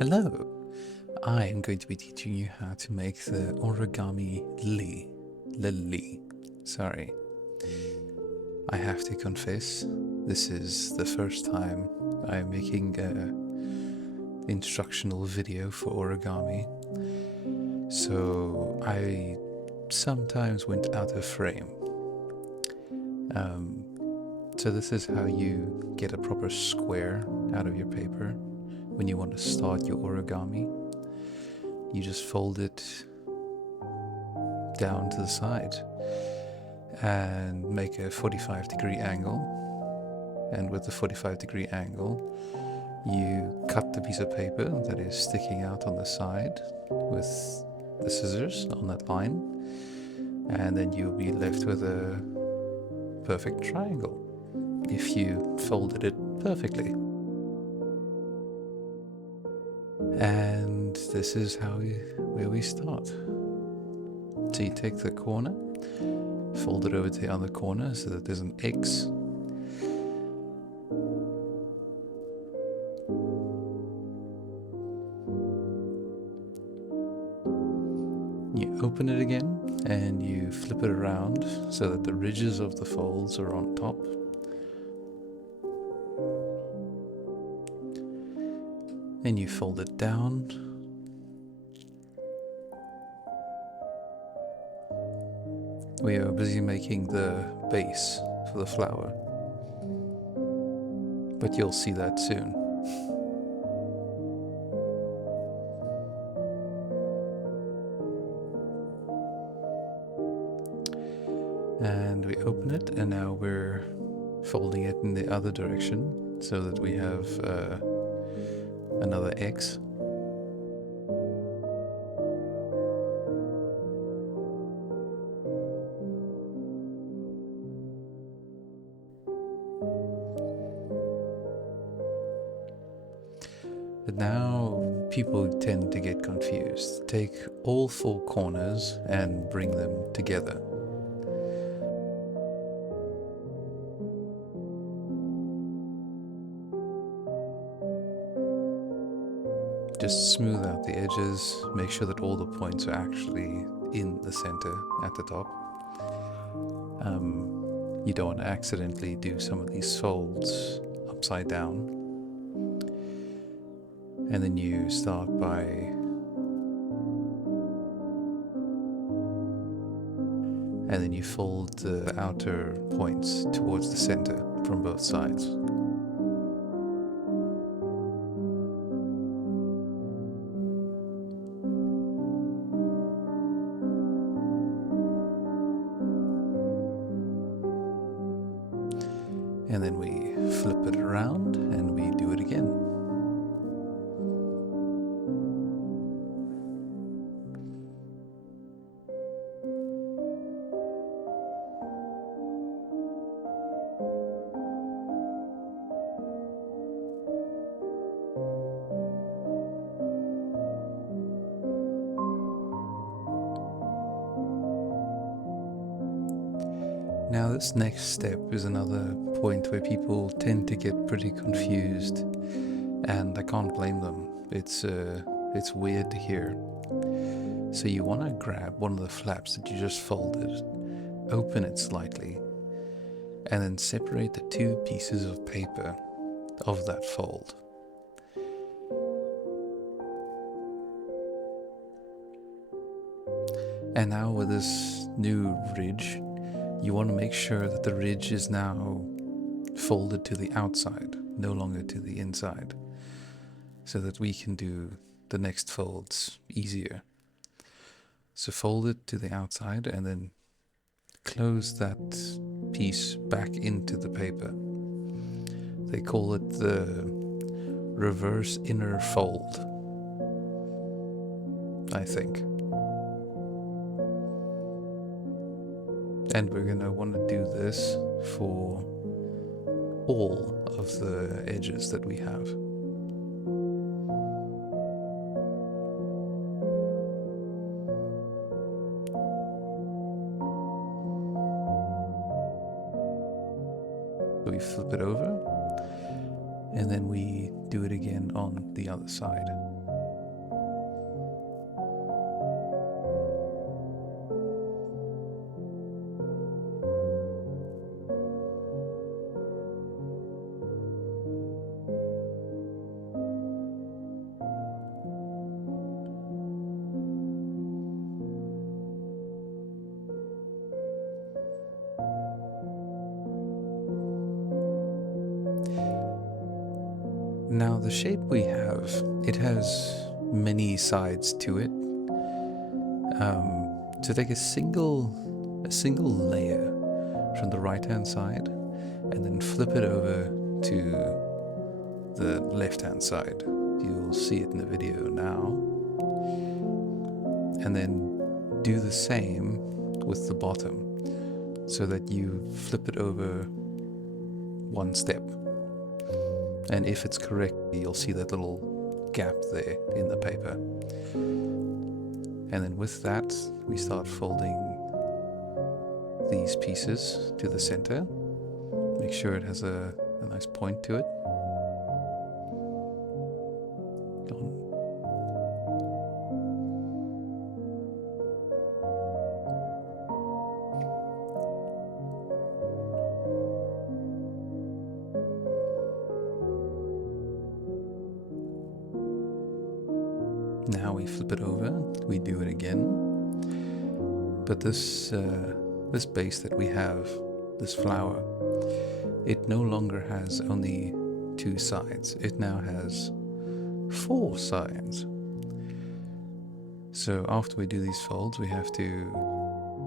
Hello! I am going to be teaching you how to make the origami lily. Sorry. I have to confess, this is the first time I'm making an instructional video for origami, so I sometimes went out of frame. So this is how you get a proper square out of your paper when you want to start your origami. You just fold it down to the side and make a 45-degree angle, and with the 45-degree angle you cut the piece of paper that is sticking out on the side with the scissors on that line, and then you'll be left with a perfect triangle if you folded it perfectly. And this is where we start. So you take the corner, fold it over to the other corner so that there's an X. You open it again and you flip it around so that the ridges of the folds are on top. And you fold it down. We are busy making the base for the flower, but you'll see that soon. And we open it, and now we're folding it in the other direction so that we have another X. But now people tend to get confused. Take all four corners and bring them together. Just smooth out the edges, make sure that all the points are actually in the center at the top. You don't want to accidentally do some of these folds upside down. And then you start by and then you fold the outer points towards the center from both sides. And then we flip it around and we do it again. Now this next step is another point where people tend to get pretty confused, and I can't blame them. It's weird to hear. So you want to grab one of the flaps that you just folded, open it slightly, and then separate the two pieces of paper of that fold. And now with this new ridge, you want to make sure that the ridge is now folded to the outside, no longer to the inside, so that we can do the next folds easier. So fold it to the outside and then close that piece back into the paper. They call it the reverse inner fold, I think. And we're going to want to do this for all of the edges that we have. So we flip it over, and then we do it again on the other side. Now the shape we have, it has many sides to it. So take a single layer from the right hand side and then flip it over to the left hand side. You'll see it in the video now. And then do the same with the bottom so that you flip it over one step. And if it's correct, you'll see that little gap there in the paper. And then with that, we start folding these pieces to the center. Make sure it has a nice point to it. Now we flip it over, we do it again. But this base that we have, this flower, it no longer has only 2 sides. It now has 4 sides. So after we do these folds, we have to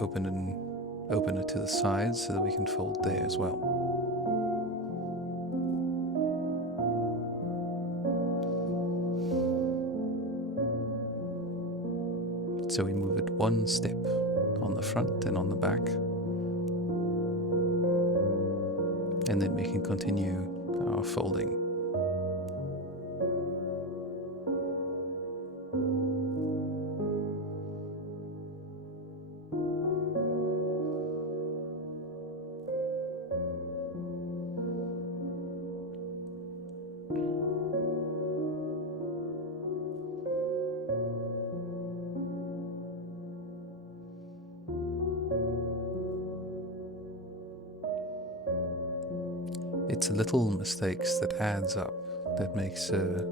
open it to the sides so that we can fold there as well. So we move it one step on the front and on the back. And then we can continue our folding. It's little mistakes that adds up that makes a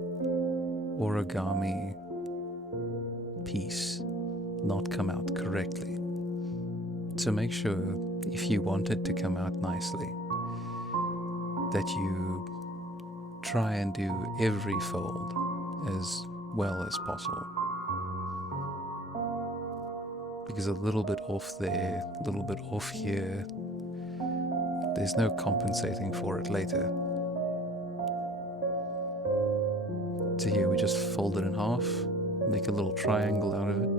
origami piece not come out correctly. So make sure, if you want it to come out nicely, that you try and do every fold as well as possible. Because a little bit off there, a little bit off here, there's no compensating for it later. So here we just fold it in half, make a little triangle out of it.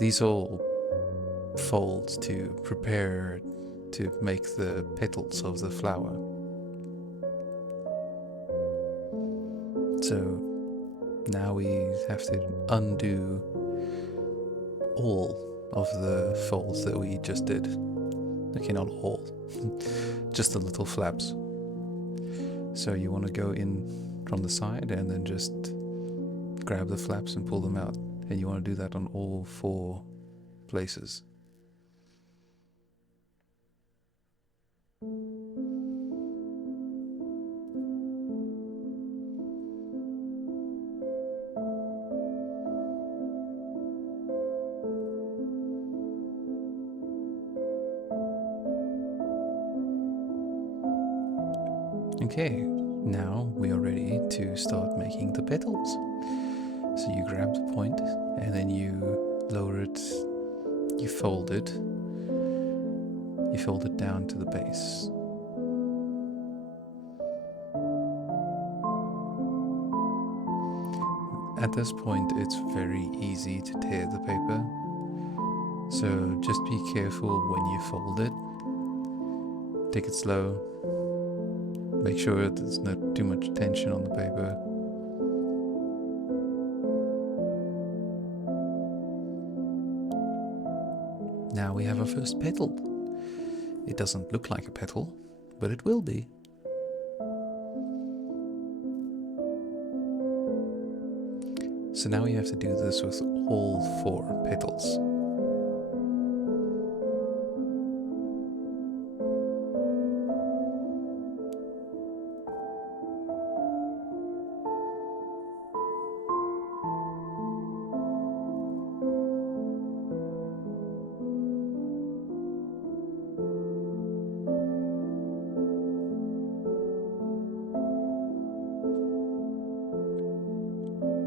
These all folds to prepare to make the petals of the flower. So now we have to undo all of the folds that we just did. Okay, not all, just the little flaps. So you want to go in from the side and then just grab the flaps and pull them out. And you want to do that on all 4 places. Okay, now we are ready to start making the petals. So you grab the point and then you lower it, you fold it down to the base. At this point it's very easy to tear the paper, so just be careful when you fold it. Take it slow. Make sure there's not too much tension on the paper. Now we have our first petal. It doesn't look like a petal, but it will be. So now you have to do this with all 4 petals.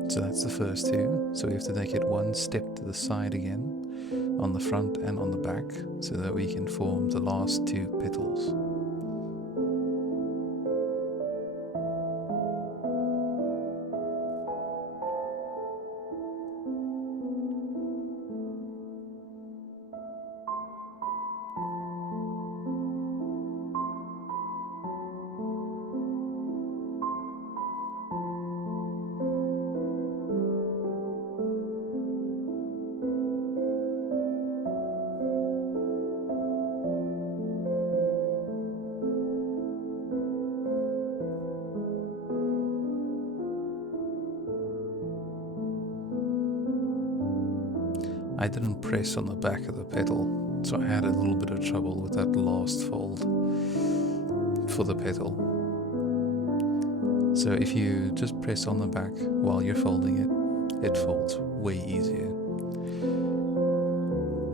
So that's the first two. So we have to take it one step to the side again, on the front and on the back, so that we can form the last two petals. I didn't press on the back of the petal, so I had a little bit of trouble with that last fold for the petal. So if you just press on the back while you're folding it, it folds way easier.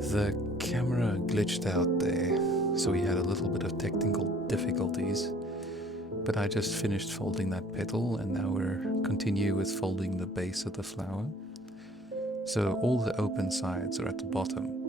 The camera glitched out there, so we had a little bit of technical difficulties, but I just finished folding that petal, and now we're continue with folding the base of the flower. So all the open sides are at the bottom.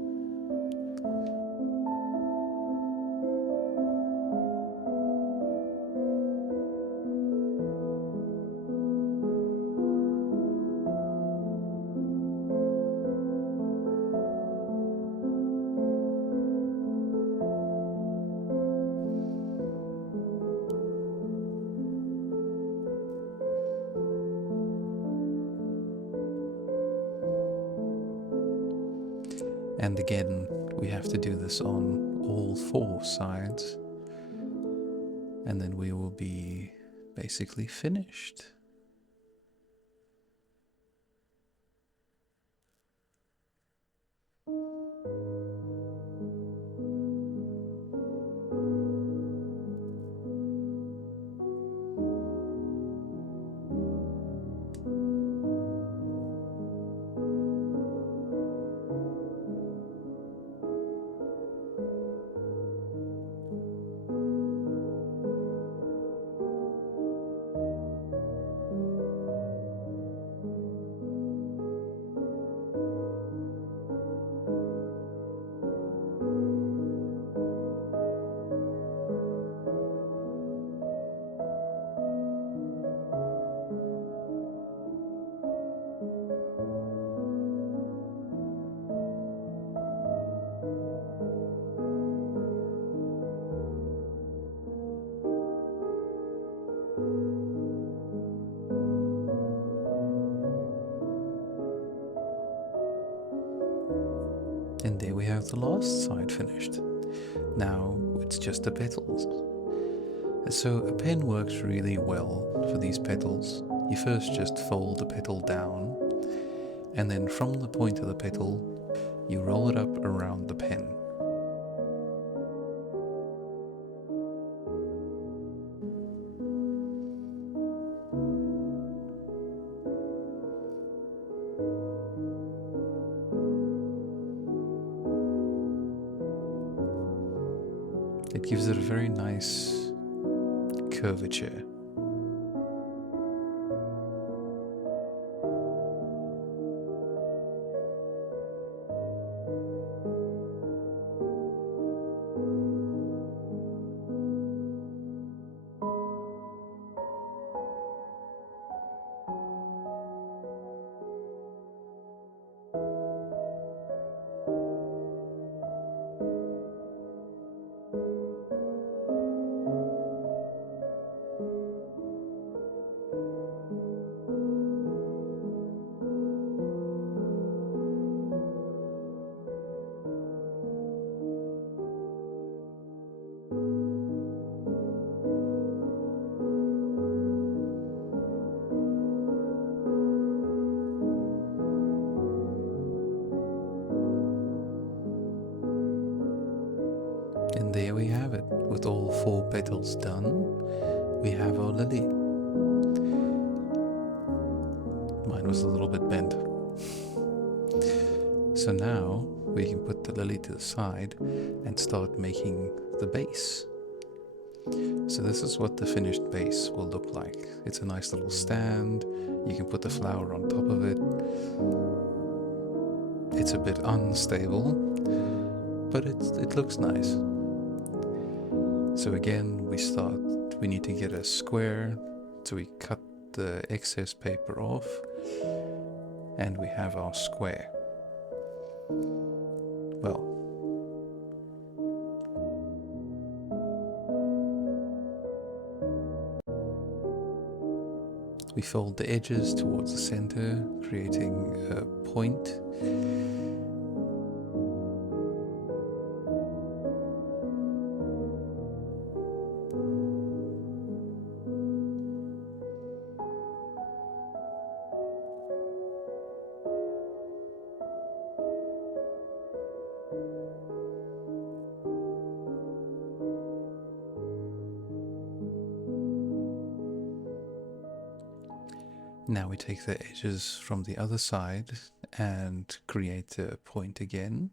And again, we have to do this on all four sides, and then we will be basically finished. And there we have the last side finished. Now it's just the petals. So a pen works really well for these petals. You first just fold the petal down, and then from the point of the petal, you roll it up around the pen. It gives it a very nice curvature. And there we have it. With all four petals done, we have our lily. Mine was a little bit bent. So now we can put the lily to the side and start making the base. So this is what the finished base will look like. It's a nice little stand. You can put the flower on top of it. It's a bit unstable, but it looks nice. So again, we need to get a square. So we cut the excess paper off and we have our square. Well, we fold the edges towards the center, creating a point. Now we take the edges from the other side and create a point again.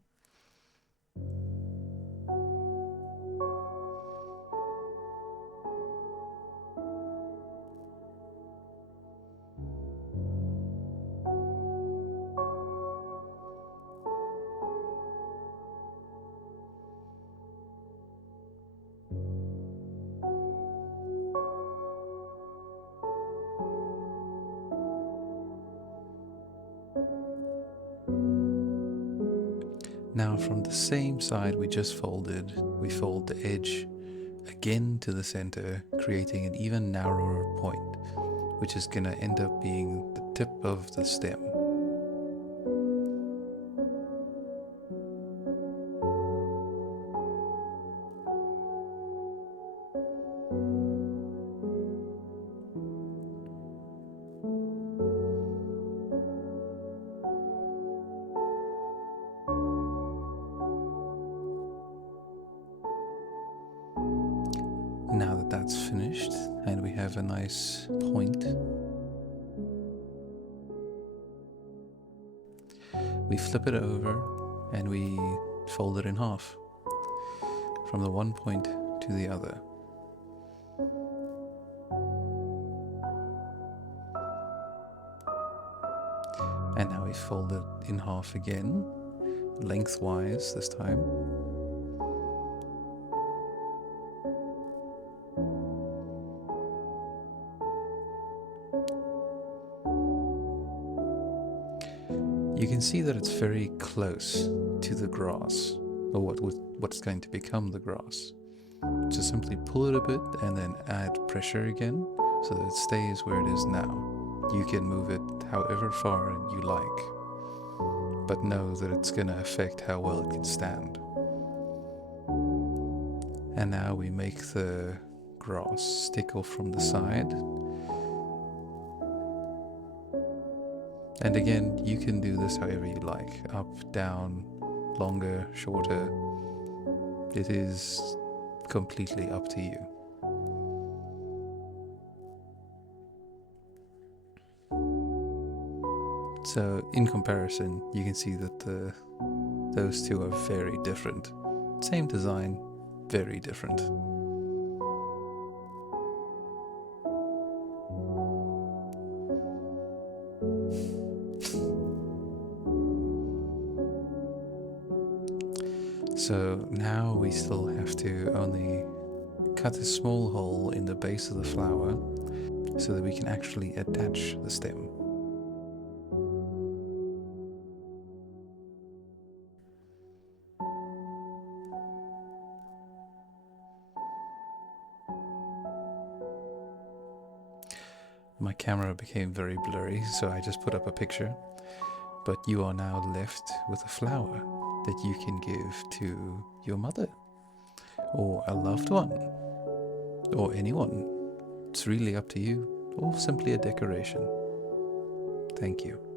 Now from the same side we just folded, we fold the edge again to the center, creating an even narrower point, which is going to end up being the tip of the stem. Now that that's finished and we have a nice point, we flip it over and we fold it in half from the one point to the other. And now we fold it in half again, lengthwise this time. You can see that it's very close to the grass, or what's going to become the grass. So simply pull it a bit and then add pressure again so that it stays where it is now. You can move it however far you like, but know that it's going to affect how well it can stand. And now we make the grass stick off from the side. And again, you can do this however you like, up, down, longer, shorter. It is completely up to you. So in comparison, you can see that those two are very different. Same design, very different. So now we still have to only cut a small hole in the base of the flower so that we can actually attach the stem. My camera became very blurry, so I just put up a picture. But you are now left with a flower that you can give to your mother, or a loved one, or anyone. It's really up to you, or simply a decoration. Thank you.